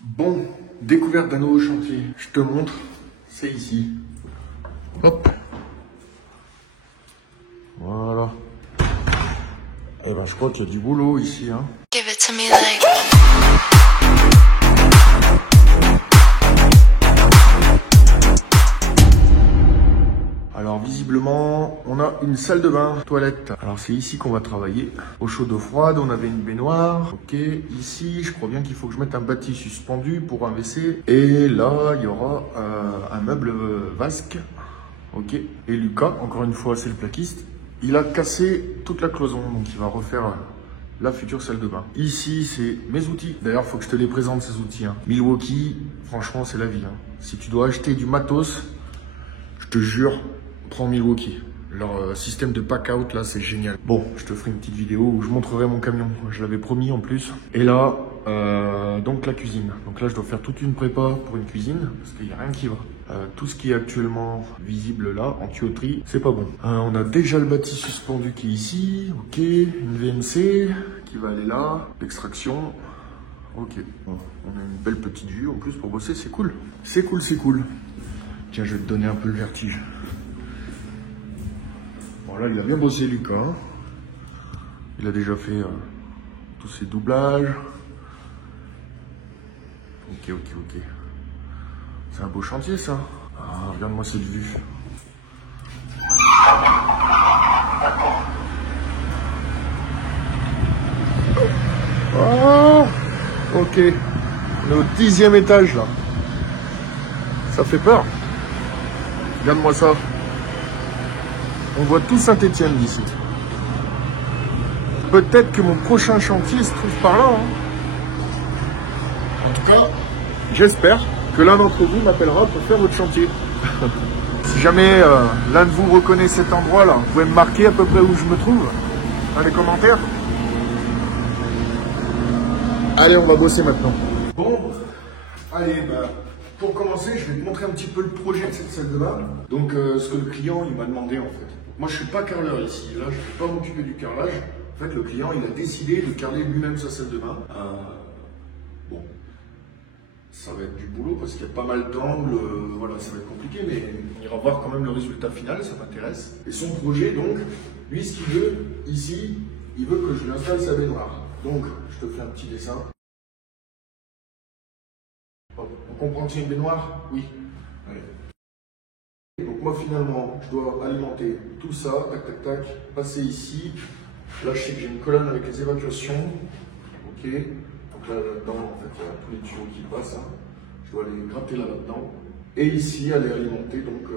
Bon, découverte d'un nouveau chantier. Je te montre, c'est ici. Hop. Voilà. Eh ben, je crois qu'il y a du boulot ici, hein. Give it to me like. Alors visiblement, on a une salle de bain, toilette. Alors c'est ici qu'on va travailler. Eau chaude, eau froide, on avait une baignoire. Ok, ici, je crois bien qu'il faut que je mette un bâti suspendu pour un WC. Et là, il y aura un meuble vasque. Ok, et Lucas, encore une fois, c'est le plaquiste. Il a cassé toute la cloison, donc il va refaire la future salle de bain. Ici, c'est mes outils. D'ailleurs, il faut que je te les présente, ces outils. Hein. Milwaukee, franchement, c'est la vie. Hein. Si tu dois acheter du matos, je te jure, prends Milwaukee. Leur système de pack-out, là, c'est génial. Bon, je te ferai une petite vidéo où je montrerai mon camion. Je l'avais promis en plus. Et là, donc la cuisine. Donc là, je dois faire toute une prépa pour une cuisine, parce qu'il n'y a rien qui va. Tout ce qui est actuellement visible là, en tuyauterie, c'est pas bon. On a déjà le bâti suspendu qui est ici. Ok, une VMC qui va aller là. L'extraction. Ok, bon, on a une belle petite vue en plus pour bosser, c'est cool. C'est cool, c'est cool. Tiens, je vais te donner un peu le vertige. Bon, là, il a bien bossé, Lucas. Hein. Il a déjà fait tous ses doublages. Ok. C'est un beau chantier, ça. Ah, regarde-moi cette vue. Oh, ok. On est au 10e étage, là. Ça fait peur. Regarde-moi ça. On voit tout Saint-Étienne d'ici. Peut-être que mon prochain chantier se trouve par là. Hein. En tout cas, j'espère que l'un d'entre vous m'appellera pour faire votre chantier. Si jamais l'un de vous reconnaît cet endroit-là, vous pouvez me marquer à peu près où je me trouve dans les commentaires. Allez, on va bosser maintenant. Bon, allez, pour commencer, je vais te montrer un petit peu le projet de cette salle de bain. Donc, ce que le client il m'a demandé en fait. Moi, je suis pas carreleur ici. Là, je ne vais pas m'occuper du carrelage. En fait, le client, il a décidé de carreler lui-même sa salle de bain. Bon, ça va être du boulot parce qu'il y a pas mal d'angles. Voilà, ça va être compliqué, mais on ira voir quand même le résultat final. Ça m'intéresse. Et son projet, donc, lui, ce qu'il veut ici, il veut que je lui installe sa baignoire. Donc, je te fais un petit dessin. On comprend que c'est une baignoire? Oui. Allez. Donc moi finalement, je dois alimenter tout ça, tac, passer ici. Là je sais que j'ai une colonne avec les évacuations. Ok. Donc là-dedans, en fait, il y a tous les tuyaux qui passent. Hein. Je dois les gratter là-dedans. Et ici, aller alimenter donc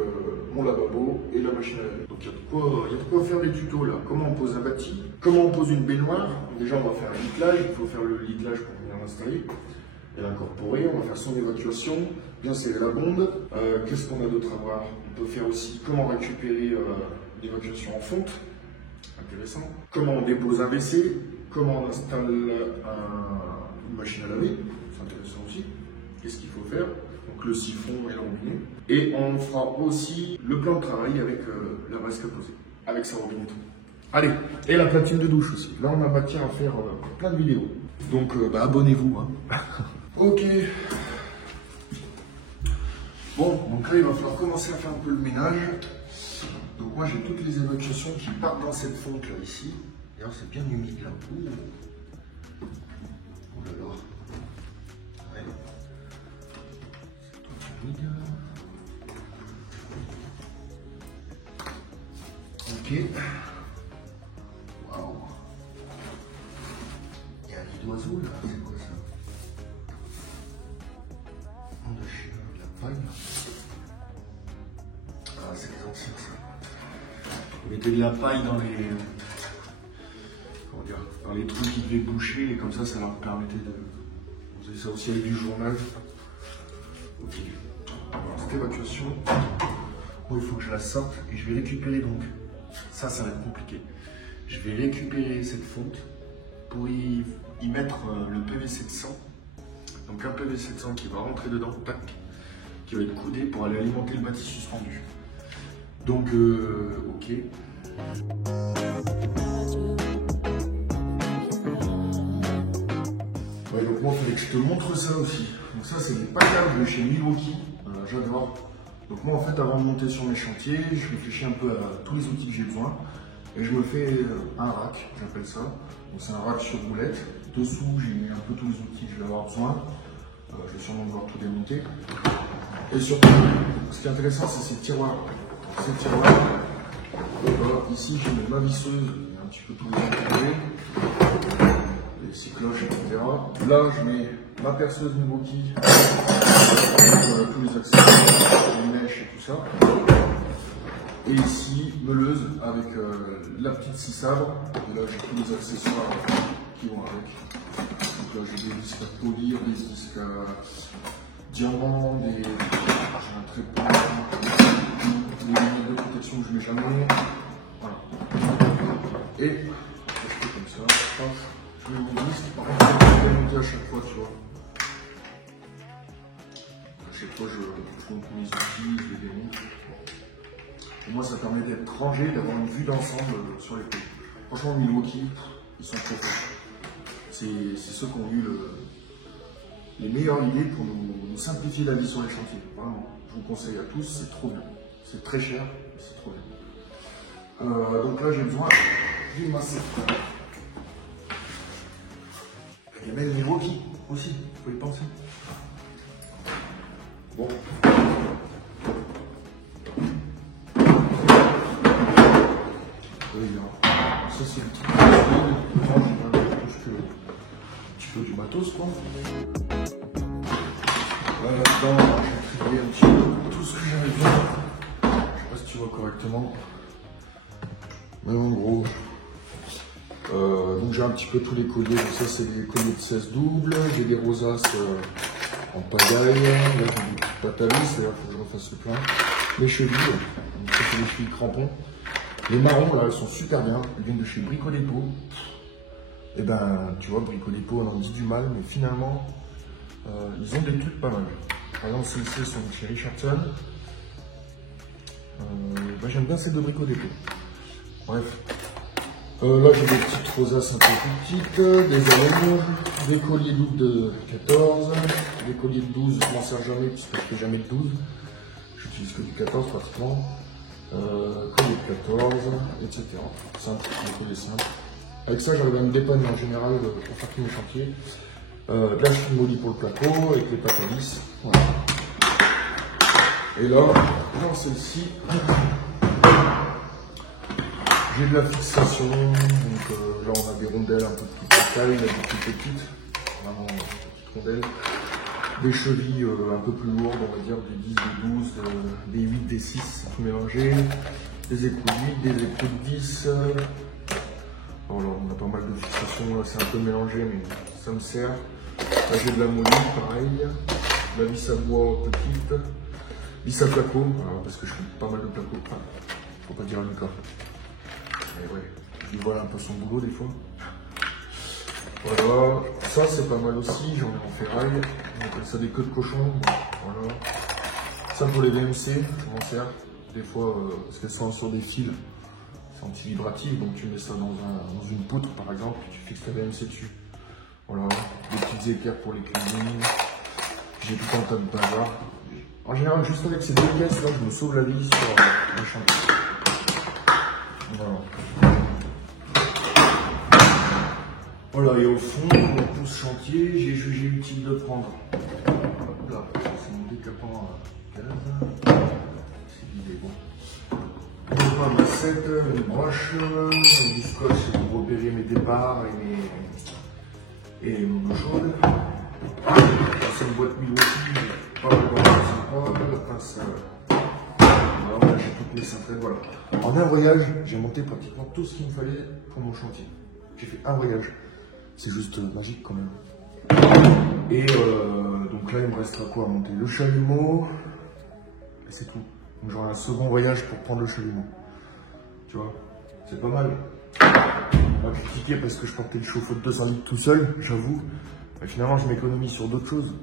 mon lavabo et la machine à laver. Donc il y a de quoi faire des tutos là. Comment on pose un bâti, comment on pose une baignoire. Déjà on va faire un litlage, il faut faire le litlage pour venir l'installer. Et l'incorporer, on va faire son évacuation, bien serrer la bonde. Qu'est-ce qu'on a d'autre à voir? On peut faire aussi comment récupérer l'évacuation en fonte, intéressant. Comment on dépose un WC, comment on installe une machine à laver, c'est intéressant aussi. Qu'est-ce qu'il faut faire? Donc le siphon et l'enrobinet. Et on fera aussi le plan de travail avec la vasque à poser, avec sa robinet. Allez, et la platine de douche aussi. Là on a matière à faire plein de vidéos. Donc abonnez-vous. Hein. Ok. Bon, donc là il va falloir commencer à faire un peu le ménage. Donc moi j'ai toutes les évacuations qui partent dans cette fonte là ici. D'ailleurs c'est bien humide là. Ouh. Oh là là. Ouais. C'est tout humide. Ok. Waouh. Il y a un nid d'oiseau là, c'est quoi ça? De chien, de la paille. Ah, c'est les anciens ça. Vous mettez de la paille dans les. Comment dire? Dans les trous qui devaient boucher et comme ça leur permettait de. Vous avez ça aussi avec du journal. Ok. Alors, cette évacuation. Bon, il faut que je la sorte et je vais récupérer donc. Ça va être compliqué. Je vais récupérer cette fonte pour y mettre le PVC de 100. Donc un PV700 qui va rentrer dedans, tac, qui va être coudé pour aller alimenter le bâti suspendu. Donc, ok. Ouais, Ouais, donc moi, il fallait que je te montre ça aussi. Donc ça, c'est des packages de chez Milwaukee. J'adore. Donc moi, en fait, avant de monter sur mes chantiers, je réfléchis un peu à tous les outils que j'ai besoin. Et je me fais un rack, j'appelle ça. Donc c'est un rack sur roulette. Dessous, j'ai mis un peu tous les outils que je vais avoir besoin. Je vais sûrement devoir tout démonter. Et surtout, ce qui est intéressant, c'est ces tiroirs. Ces tiroirs, ici, j'ai mis ma visseuse, un petit peu tous les intégrés, les six cloches, etc. Là, je mets ma perceuse Milwaukee, tous les accessoires, les mèches et tout ça. Et ici, meuleuse avec la petite scie sabre. Et là, j'ai tous les accessoires qui vont avec. Donc là, j'ai des disques à polir, des disques à diamants, j'ai un trépas, des lunettes de protection que je ne mets jamais. Voilà. Et je fais comme ça, je mets mon disque. Par contre, je vais démonter à chaque fois, tu vois. À chaque fois, je monte mes outils, je les démonte. Et moi, ça permet d'être rangé, d'avoir une vue d'ensemble sur les côtés. Franchement, Milwaukee, ils sont trop forts. C'est ceux qui ont eu les meilleures idées pour nous simplifier la vie sur les chantiers. Vraiment, je vous conseille à tous, c'est trop bien. C'est très cher, mais c'est trop bien. Donc là, j'ai besoin d'une massette. Il y a même Milwaukee aussi, il faut y penser. Bon. Ça, c'est un petit peu du matos, quoi. Là, là-dedans, j'ai trié un petit peu tout ce que j'avais besoin. Je sais pas si tu vois correctement. Mais en gros, donc j'ai un petit peu tous les colliers. Donc ça, c'est des colliers de 16 doubles. J'ai des rosaces en pagaille. Là, j'ai des patalis, c'est-à-dire qu'il faut que je refasse le plein. Les chevilles, donc ça, c'est les chevilles crampons. Les marrons, là, elles sont super bien. Elles viennent de chez Brico Dépôt. Et ben, tu vois, Brico Dépôt, on en dit du mal, mais finalement, ils ont des trucs pas mal. Par exemple, celles-ci sont de chez Richardson. Ben, j'aime bien celles de Brico Dépôt. Bref. Là, j'ai des petites rosaces un peu plus petites, des allonges, des colliers doubles de 14, des colliers de 12, je m'en sers jamais, puisque je fais jamais de 12. J'utilise que du 14 pratiquement. Collier de 14, etc. Simple, des colliers simples. Avec ça, j'arrive à me dépanner en général pour faire tous mes chantiers. De la chine molly pour le placo, avec les pâtes à vis. Voilà. Et là, dans celle-ci, j'ai de la fixation. Donc là, on a des rondelles un peu de petite taille, des plus petites, vraiment petites rondelles. Des chevilles un peu plus lourdes, on va dire des 10, des 12, des 8, des 6, tout mélangé. Des écrous de 8, des écrous de 10. Voilà, on a pas mal de fixations, là c'est un peu mélangé, mais ça me sert. Là j'ai de la molly, pareil. De la vis à bois petite. Vis à placo, voilà, parce que je fais pas mal de placo. Enfin, faut pas dire à Lucas. Mais ouais, je lui vole un peu son boulot des fois. Voilà, ça c'est pas mal aussi, j'en ai en ferraille. On appelle ça des queues de cochon. Voilà. Ça pour les VMC, je m'en sers. Des fois, parce qu'elles sont sur des fils. Anti-vibratif, donc tu mets ça dans une poutre par exemple, et tu fixes ta VMC dessus. Voilà, des petites équerres pour les cuisines. J'ai tout un tas de bazar. En général, juste avec ces deux pièces là, je me sauve la vie sur le chantier. Voilà. Voilà, et au fond, dans tout ce chantier, j'ai jugé utile de prendre. Hop là, c'est mon décapant à gaz. C'est l'idée, bon. Une massette, une broche, du scotch pour repérer mes départs et mon eau chaude. C'est une boîte Milwaukee, pas vraiment sympa. La pince, voilà, j'ai toutes mes cintrées, voilà. En un voyage, j'ai monté pratiquement tout ce qu'il me fallait pour mon chantier. J'ai fait un voyage. C'est juste magique quand même. Et donc là, il me restera quoi à monter? Le chalumeau, et c'est tout. Donc j'aurai un second voyage pour prendre le chalumeau. Tu vois, c'est pas mal. On m'a critiqué parce que je portais le chauffe-eau de 200 litres tout seul, j'avoue. Mais finalement, je m'économise sur d'autres choses.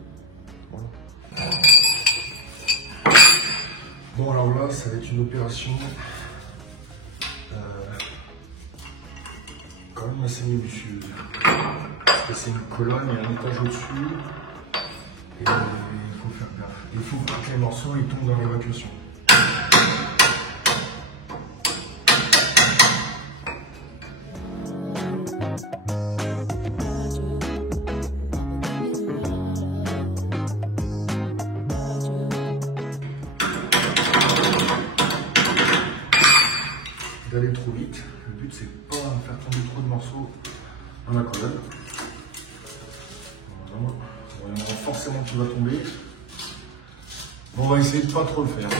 Voilà. Bon, alors là, ça va être une opération quand même assez minutieuse. c'est une colonne et un étage au-dessus. Et il faut faire gaffe. Il faut que les morceaux ils tombent dans l'évacuation. D'aller trop vite. Le but c'est pas de faire tomber trop de morceaux dans la colonne. Voilà. Il y en aura forcément qui va tomber. Bon, on va essayer de pas trop le faire.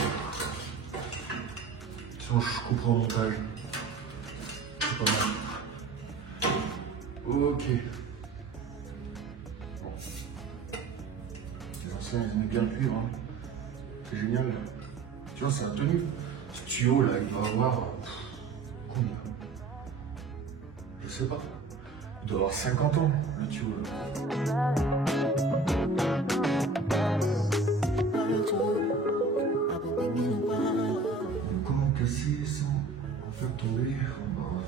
Sinon je couperai au montage. C'est pas mal. Ok. Bon. Les anciens ils aimaient bien le cuivre. Hein. C'est génial. Tu vois, c'est un tenu. Ce tuyau là, il va avoir. Combien? Je sais pas. Il doit avoir 50 ans, le tuyau là. Comment casser sans en faire tomber en bas?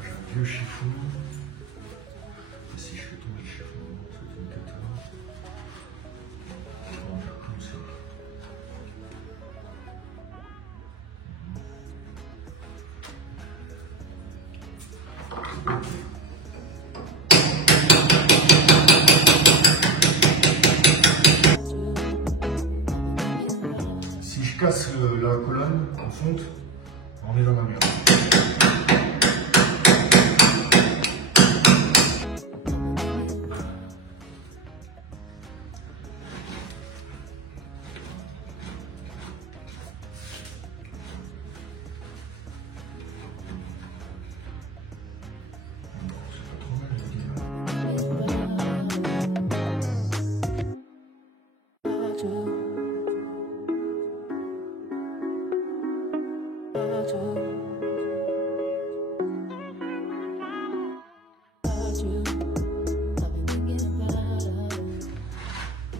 J'ai un vieux chiffon. Et si je fais tomber le chiffon, c'est une cata. On va faire comme ça. Si je casse la colonne en fonte, on est dans la merde.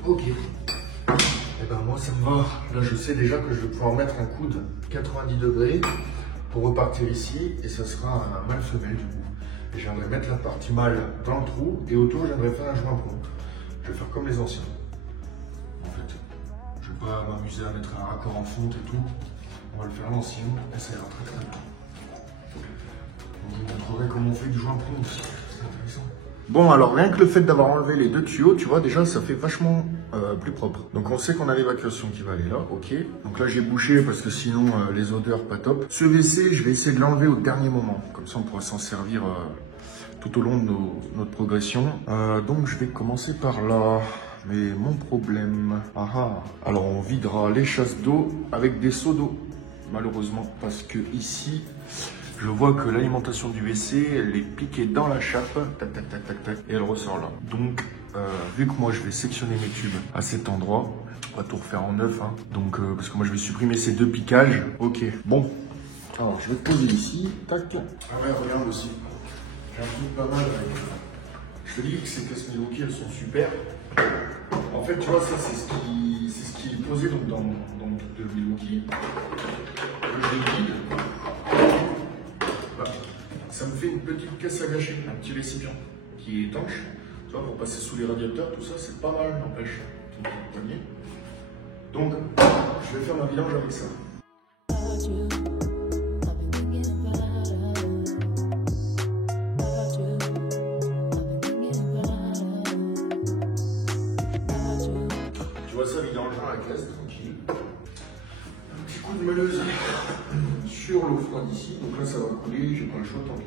Ok. Et ben moi ça me va. Là je sais déjà que je vais pouvoir mettre un coude 90 degrés pour repartir ici et ça sera un mâle femelle du coup. Et je viendrai mettre la partie mâle dans le trou et autour je viendrai faire un joint prond. Je vais faire comme les anciens. En fait, je vais pas m'amuser à mettre un raccord en fonte et tout. On va le faire à l'ancienne et ça ira très très bien. Je vous montrerai comment on fait du joint prond aussi. C'est intéressant. Bon, alors rien que le fait d'avoir enlevé les deux tuyaux, tu vois, déjà ça fait vachement plus propre. Donc on sait qu'on a l'évacuation qui va aller là, ok. Donc là j'ai bouché parce que sinon les odeurs pas top. Ce WC, je vais essayer de l'enlever au dernier moment. Comme ça on pourra s'en servir tout au long de notre progression. Donc je vais commencer par là. Mais mon problème... Alors on videra les chasses d'eau avec des seaux d'eau, malheureusement. Parce que ici... Je vois que l'alimentation du WC, elle est piquée dans la chape, tac, tac, tac, tac, tac, et elle ressort là. Donc, vu que moi, je vais sectionner mes tubes à cet endroit, on va tout refaire en neuf, hein. Donc, parce que moi, je vais supprimer ces deux piquages. Ok, bon. Alors, je vais te poser ici, tac. Ah ouais, regarde aussi. J'ai un truc pas mal avec... Je te dis que ces caisses Milwaukee, elles sont super. En fait, tu vois, ça, c'est ce qui est posé donc, dans le truc de Milwaukee. Je le vide. Ça me fait une petite caisse à gâcher, un petit récipient qui est étanche. Tu vois, pour passer sous les radiateurs, tout ça, c'est pas mal, n'empêche. Donc, je vais faire ma vidange avec ça. Tu vois ça, vidangera la caisse, tranquille. Un petit coup de meuleuse sur l'eau froide ici. Donc là, ça va couler, j'ai pas le choix, tant pis.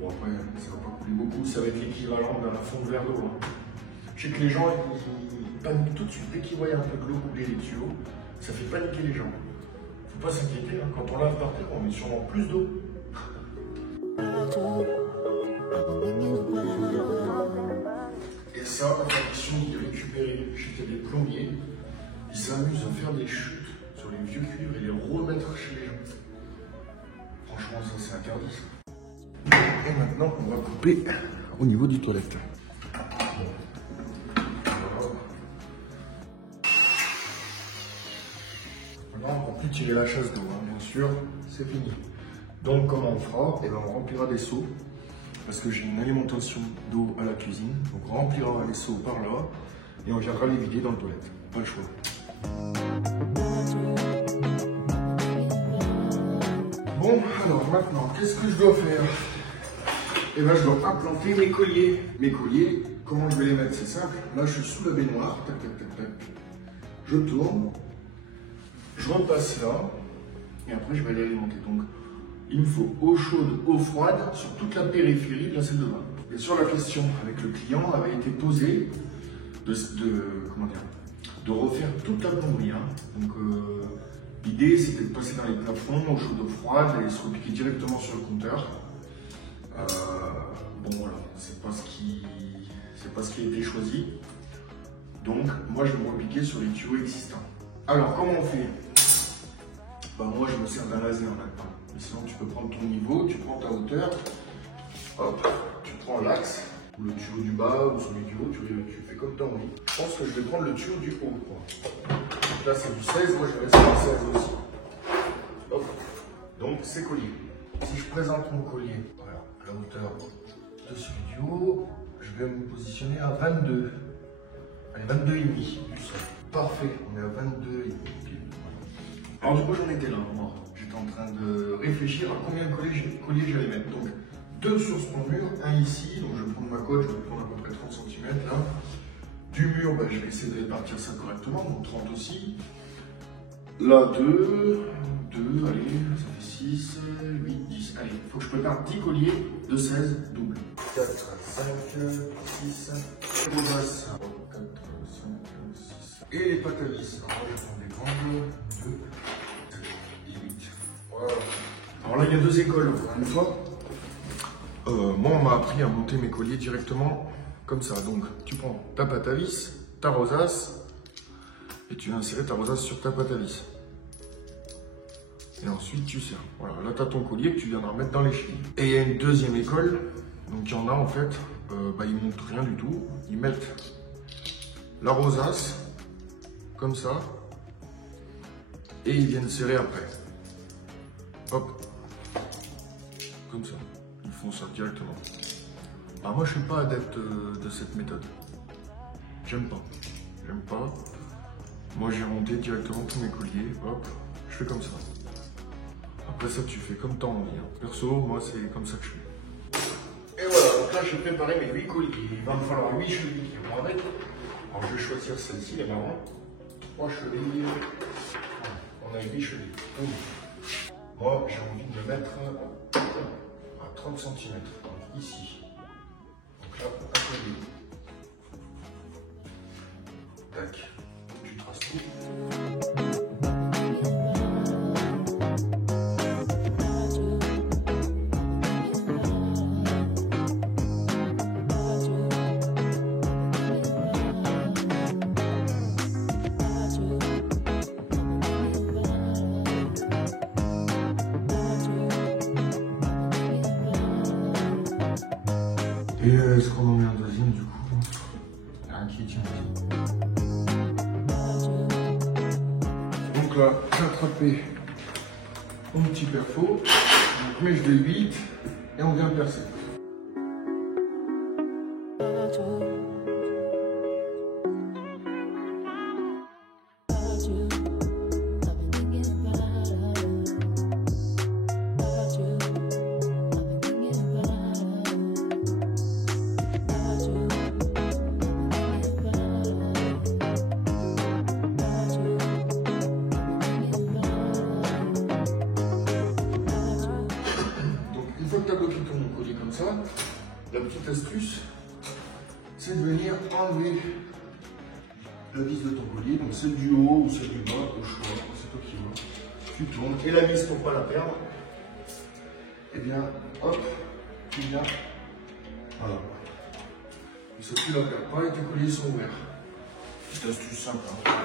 Bon, après, ça va pas couler beaucoup, ça va être l'équivalent d'un fond de verre d'eau. Hein. Je sais que les gens, ils paniquent tout de suite dès qu'ils voient un peu de l'eau couler les tuyaux. Ça fait paniquer les gens. Faut pas s'inquiéter, hein. Quand on lave par terre, on met sûrement plus d'eau. Et ça, en condition de récupérer. Je sais qu'il y a des plombiers, ils s'amusent à faire des chutes sur les vieux cuivres et les remettre chez les gens. Franchement, ça c'est interdit. Et maintenant, on va couper au niveau du toilette. Maintenant, on peut plus tirer la chasse d'eau, hein, bien sûr, c'est fini. Donc, comment on fera? Et ben, on remplira des seaux parce que j'ai une alimentation d'eau à la cuisine. Donc on remplira les seaux par là et on viendra les vider dans le toilette. Pas le choix. Bon, alors maintenant, qu'est-ce que je dois faire? Eh bien, je dois implanter mes colliers. Mes colliers, comment je vais les mettre? C'est simple. Là, je suis sous la baignoire. Tac, tac, tac, tac. Je tourne. Je repasse là. Et après, je vais les alimenter. Donc, il me faut eau chaude, eau froide sur toute la périphérie de la salle de bain. Et sur la question avec le client, avait été posée de refaire toute la plomberie. Hein. Donc, l'idée, c'était de passer dans les plafonds, eau chaude, eau froide, et se repiquer directement sur le compteur. Bon voilà, c'est pas ce qui a été choisi. Donc moi je vais me repiquer sur les tuyaux existants. Alors comment on fait? Moi je me sers d'un laser maintenant. Mais sinon tu peux prendre ton niveau, tu prends ta hauteur, hop, tu prends l'axe, ou le tuyau du bas, ou celui du haut, tu fais comme tu as envie. Je pense que je vais prendre le tuyau du haut. Donc là c'est du 16, moi je vais rester à 16 aussi. Hop. Donc c'est collé. Si je présente mon collier, voilà, à la hauteur de celui du haut, je vais me positionner à 22. Allez, 22,5 du sol. Parfait, on est à 22,5. Alors du coup, j'en étais là, moi. J'étais en train de réfléchir à combien de colliers j'allais mettre. Donc, 2 sur ce mur, un ici. Donc, je vais prendre ma cote, je vais prendre à peu près 30 cm là. Du mur, je vais essayer de répartir ça correctement, donc 30 aussi. Là, 2, allez, ça fait 6, 8, 10. Allez, il faut que je prépare 10 colliers de 16 doubles. 4, 5, 6, rosaces. 4, 5, 6. Et les pâtes à vis. Alors, je prends des grandes, 2, 7 et 8. Voilà. Alors là, il y a 2 écoles, encore une fois. Moi, on m'a appris à monter mes colliers directement comme ça. Donc, tu prends ta pâte à vis, ta rosace, et tu vas insérer ta rosace sur ta pâte à vis. Et ensuite, tu serres. Voilà, là, tu as ton collier que tu viendras mettre dans les chevilles. Et il y a une deuxième école. Donc, il y en a, en fait, ils ne montent rien du tout. Ils mettent la rosace, comme ça, et ils viennent serrer après. Hop. Comme ça. Ils font ça directement. Alors, moi, je ne suis pas adepte de cette méthode. J'aime pas. J'aime pas. Moi, j'ai monté directement tous mes colliers. Hop. Je fais comme ça. Après ça, tu fais comme tu as envie. Hein. Perso, moi, c'est comme ça que je fais. Et voilà, donc là, j'ai préparé mes 8 colliers. Il va me falloir 8 chevilles qui vont avec. Alors, je vais choisir celle-ci, les marrons. 3 chevilles. On a 8 chevilles. Moi, j'ai envie de me mettre à 30 cm. Donc, ici. Donc là, un collier. Tac. Tu traces tout. Et est-ce qu'on en met un deuxième du coup? Il y a un qui tient. Donc là, j'ai attrapé mon petit perfo, donc mèche de 8 et on vient percer. Une fois que tu as bloqué ton collier comme ça, la petite astuce, c'est de venir enlever la vis de ton collier, donc celle du haut ou celle du bas, au choix, c'est toi qui vois. Tu tournes, et la vis pour ne pas la perdre, et bien hop, tu viens, voilà. Et ça tu la perds pas et tes colliers sont ouverts. Petite astuce simple. Hein.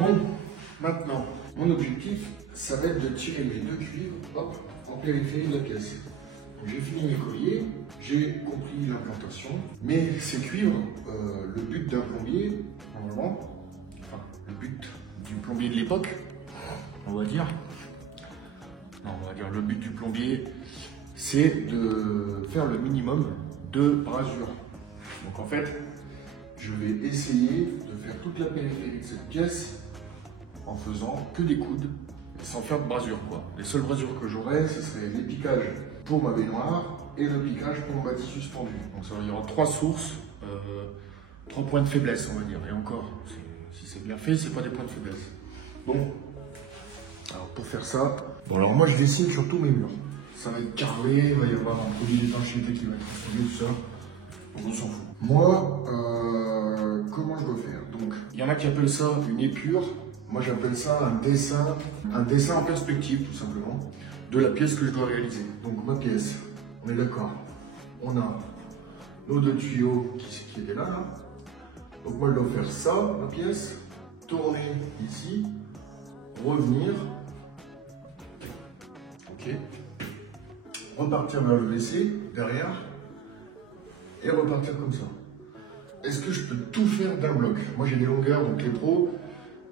Bon, maintenant, mon objectif, ça va être de tirer mes 2 cuivres hop, en périphérie de la pièce. J'ai fini mes colliers, j'ai compris l'implantation, mais ces cuivres, le but d'un plombier, normalement, enfin le but du plombier de l'époque, on va dire, non, on va dire le but du plombier, c'est de faire le minimum de brasure. Donc en fait, je vais essayer de faire toute la périphérie de cette pièce en faisant que des coudes, sans faire de brasure, quoi. Les seules brasures que j'aurai, ce serait les piquages pour ma baignoire et le piquage pour mon bâti suspendu. Donc ça, il y aura 3 sources, 3 points de faiblesse, on va dire. Et encore, si c'est bien fait, c'est pas des points de faiblesse. Bon, alors pour faire ça, bon alors moi je dessine sur tous mes murs. Ça va être carrelé, il va y avoir un produit d'étanchéité qui va être transformé, tout ça. Donc on s'en fout. Moi, comment je dois faire? Donc, il y en a qui appellent ça une épure. Moi, j'appelle ça un dessin en perspective, tout simplement, de la pièce que je dois réaliser. Donc, ma pièce, on est d'accord. On a nos 2 tuyaux qui étaient là. Donc, moi, je dois faire ça, ma pièce, tourner ici, revenir. Ok. Repartir vers le WC, derrière, et repartir comme ça. Est-ce que je peux tout faire d'un bloc? Moi, j'ai des longueurs, donc les pros,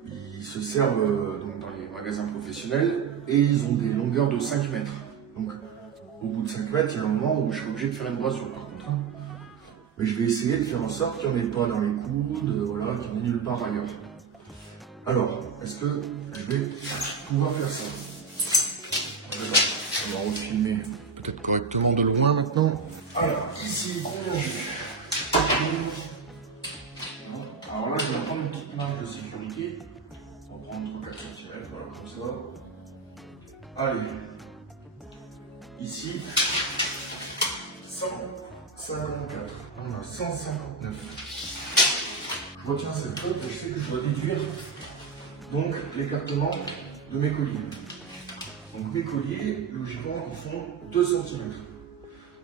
ils se servent donc dans les magasins professionnels et ils ont des longueurs de 5 mètres. Donc, au bout de 5 mètres, il y a un moment où je suis obligé de faire une brasure par contre. Hein. Mais je vais essayer de faire en sorte qu'il n'y en ait pas dans les coudes, voilà, qu'il n'y en ait nulle part ailleurs. Alors, est-ce que je vais pouvoir faire ça? On va refilmer peut-être correctement de loin maintenant. Alors, ici, combien j'ai? Alors là, je vais prendre une petite marge de sécurité. On va prendre 3-4 cm, voilà, comme ça. Allez. Ici, 154. On a 159. Je retiens cette faute et je sais que je dois déduire donc l'écartement de mes colliers. Donc mes colliers, logiquement, ils font 2 cm.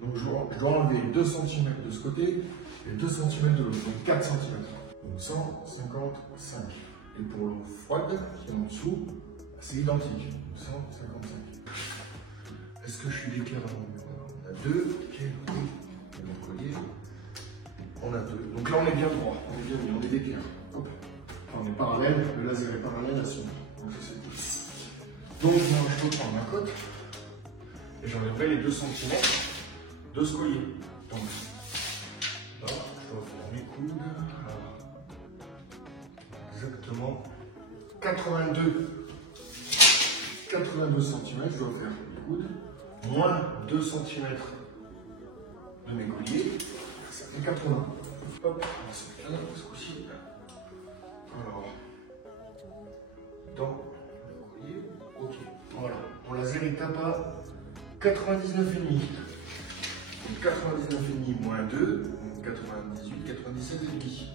Donc je dois enlever 2 cm de ce côté et 2 cm de l'autre, donc 4 cm. Donc 155. Et pour l'eau froide qui est en dessous, c'est identique. 155. Est-ce que je suis déclaré? On a 2. Mon collier. On a 2. Donc là on est bien droit. On est bien mis, on est déclaré. Hop. Enfin, on est parallèle, le laser est parallèle à son. Donc ça c'est tout. Donc moi je peux prendre ma cote et j'enlèverai les 2 cm de ce collier. Donc là, je dois faire mes coudes. Exactement 82 cm, je dois faire les coudes, moins 2 cm de mes colliers, ça fait 80. Hop, c'est bien ce coup-ci. Alors, dans le collier, ok. Voilà, mon laser il tape à 99,5. Donc 99,5 moins 2, donc 98, 97,5.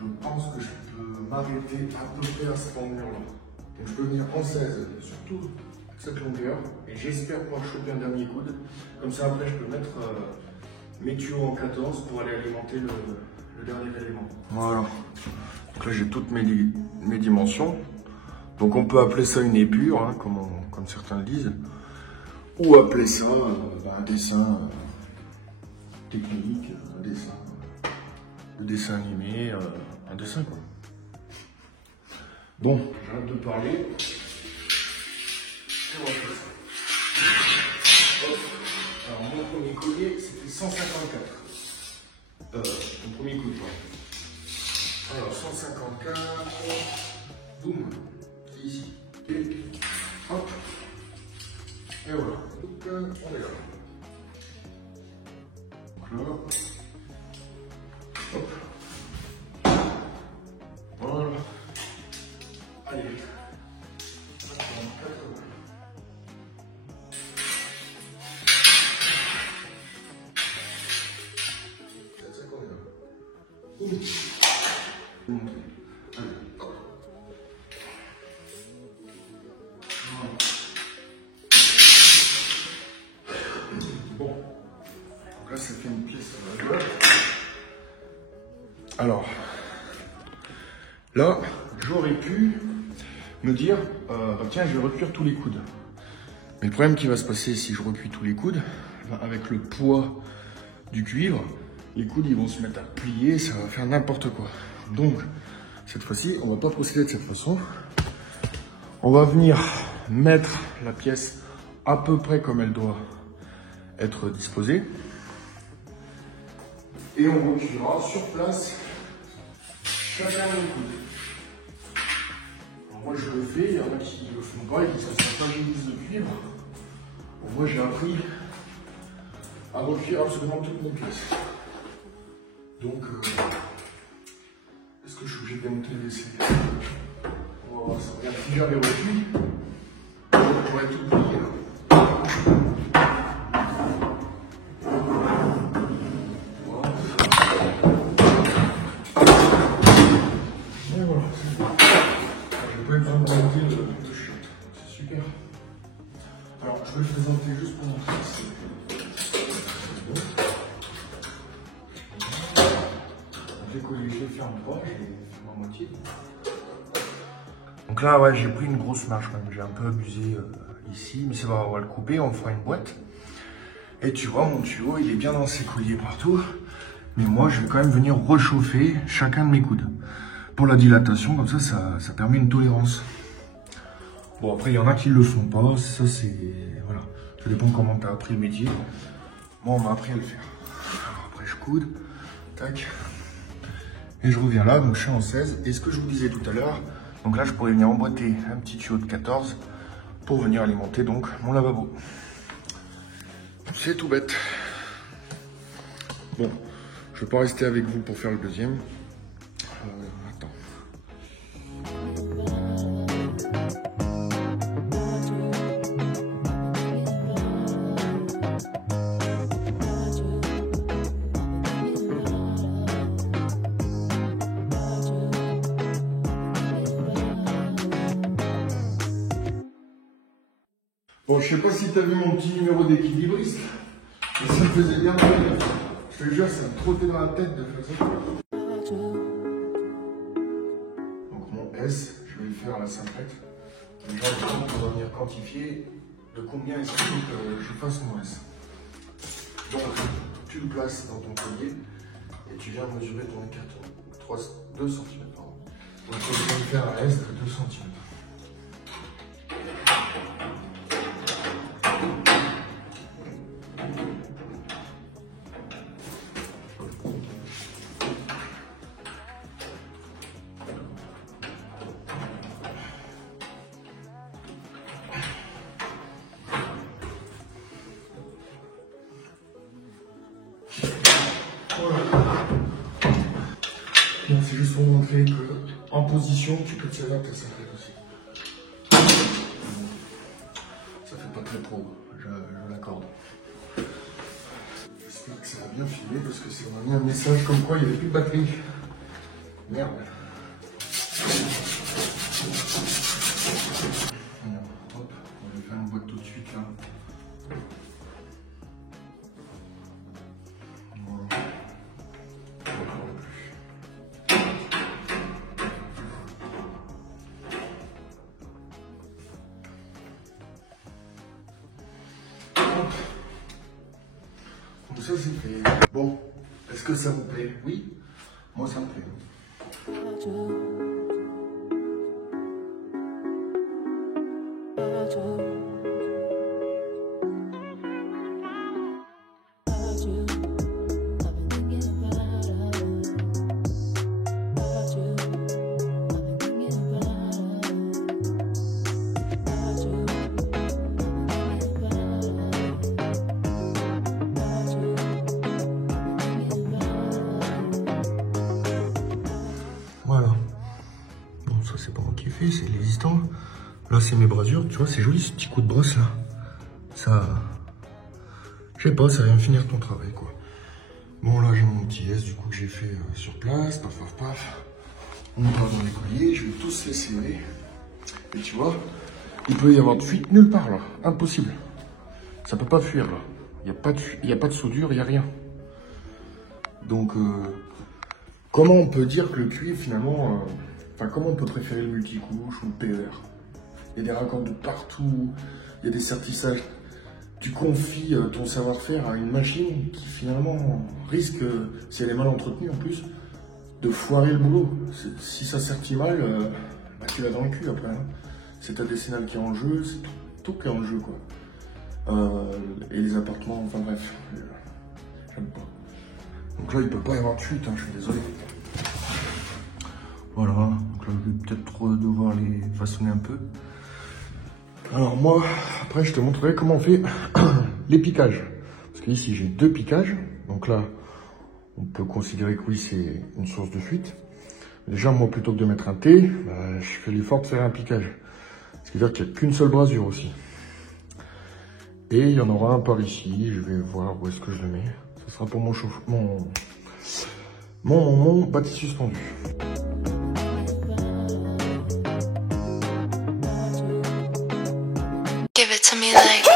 Je pense que je peux m'arrêter à peu près à cette longueur-là. Donc je peux venir en 16, surtout cette longueur, et j'espère pouvoir choper un dernier coude. Comme ça après je peux mettre mes tuyaux en 14 pour aller alimenter le dernier élément. Voilà. Donc là j'ai toutes mes dimensions. Donc on peut appeler ça une épure, hein, comme certains le disent, ou appeler ça un dessin technique, le dessin animé, un dessin quoi. Bon, j'arrête de parler. Et on va faire ça. Hop. Alors mon premier collier c'était 154. Mon premier coup de poing. Alors 154. Boum. C'est ici. Et hop. Et voilà. Donc on est là. Donc là. Hop. Voilà. Allez. 154. C'est ça qu'on est là. Allez, hop. Bon. Donc là, ça fait une pièce à la gueule. Alors, là, j'aurais pu me dire, tiens, je vais recuire tous les coudes. Mais le problème qui va se passer si je recuis tous les coudes, avec le poids du cuivre, les coudes ils vont se mettre à plier, ça va faire n'importe quoi. Donc, cette fois-ci, on va pas procéder de cette façon. On va venir mettre la pièce à peu près comme elle doit être disposée. Et on reculera sur place chacun les coudes. Alors moi je le fais, il y en a qui le font pas et qui sont pas génies de cuivre. Bon, moi j'ai appris à recuire absolument toutes mes pièces. Donc, est-ce que je suis obligé de démonter les WC? On va voir ça. Regarde, si j'avais recuit, on pourrait tout plier. Et voilà, c'est bon. J'ai pas eu besoin de présenter le shot. C'est super. Alors, je vais le présenter juste pour montrer. Je les ferme pas, je les ferme à moitié. Donc là, ouais, j'ai pris une grosse marche quand même. J'ai un peu abusé ici, mais c'est vrai, on va le couper, on fera une boîte. Et tu vois, mon tuyau, il est bien dans ses colliers partout. Mais moi, je vais quand même venir rechauffer chacun de mes coudes. Pour la dilatation, comme ça permet une tolérance. Bon, après, il y en a qui le font pas. Ça, c'est... Voilà. Ça dépend comment tu as appris le métier. Moi, on m'a appris à le faire. Alors, après, je coude. Tac. Et je reviens là, donc je suis en 16. Et ce que je vous disais tout à l'heure, donc là je pourrais venir emboîter un petit tuyau de 14 pour venir alimenter donc mon lavabo. C'est tout bête. Bon, je ne vais pas rester avec vous pour faire le deuxième. Attends. Bon, je sais pas si tu as vu mon petit numéro d'équilibriste, mais ça me faisait bien mal. Je te jure, ça me trottait dans la tête de faire ça. Donc mon S, je vais le faire à la simplette. Les gens vont venir quantifier de combien est-ce qu'il faut que je fasse mon S. Donc, tu le places dans ton collier et tu viens mesurer ton écartement. 2 cm. Donc, je vais faire un S de 2 cm. Voilà. Donc c'est juste pour montrer que en position, tu peux te servir ta simplette aussi. Ça fait pas très pro, je l'accorde. J'espère que ça va bien filmer parce que ça m'a mis un message comme quoi il n'y avait plus de batterie. Merde. Alors, hop, on va faire une boîte tout de suite là. Donc ça c'est fait. Bon, est-ce que ça vous plaît? Oui, moi ça me plaît. Voilà. Bon, ça c'est pas moi qui ai fait, c'est l'existant. Là c'est mes brasures, tu vois, c'est joli ce petit coup de brosse là. Ça, je sais pas, ça vient finir ton travail quoi. Bon là j'ai mon petit S du coup que j'ai fait sur place, paf paf paf. On part dans les colliers, je vais tous les serrer. Et tu vois, il peut y avoir de fuite nulle part là, impossible. Ça peut pas fuir là. Il n'y a pas de soudure, il n'y a rien. Donc comment on peut dire que le cuivre finalement, comment on peut préférer le multicouche ou le PER? Il y a des raccords de partout, il y a des sertissages. Tu confies ton savoir-faire à une machine qui finalement risque, si elle est mal entretenue en plus, de foirer le boulot. Si ça sertit mal, tu l'as dans le cul après. Hein. C'est ta décennale qui est en jeu, c'est tout qui est en jeu quoi. et les appartements, enfin bref, j'aime pas. Donc là, il peut pas y avoir de chute, hein, je suis désolé. Voilà, donc là, je vais peut-être devoir les façonner un peu. Alors moi, après, je te montrerai comment on fait les piquages. Parce qu'ici, j'ai 2 piquages. Donc là, on peut considérer que oui, c'est une source de fuite. Déjà, moi, plutôt que de mettre un T, bah, je fais l'effort de faire un piquage. Ce qui veut dire qu'il n'y a qu'une seule brasure aussi. Et il y en aura un par ici. Je vais voir où est-ce que je le mets. Ce sera pour mon bâti suspendu. Give it to me like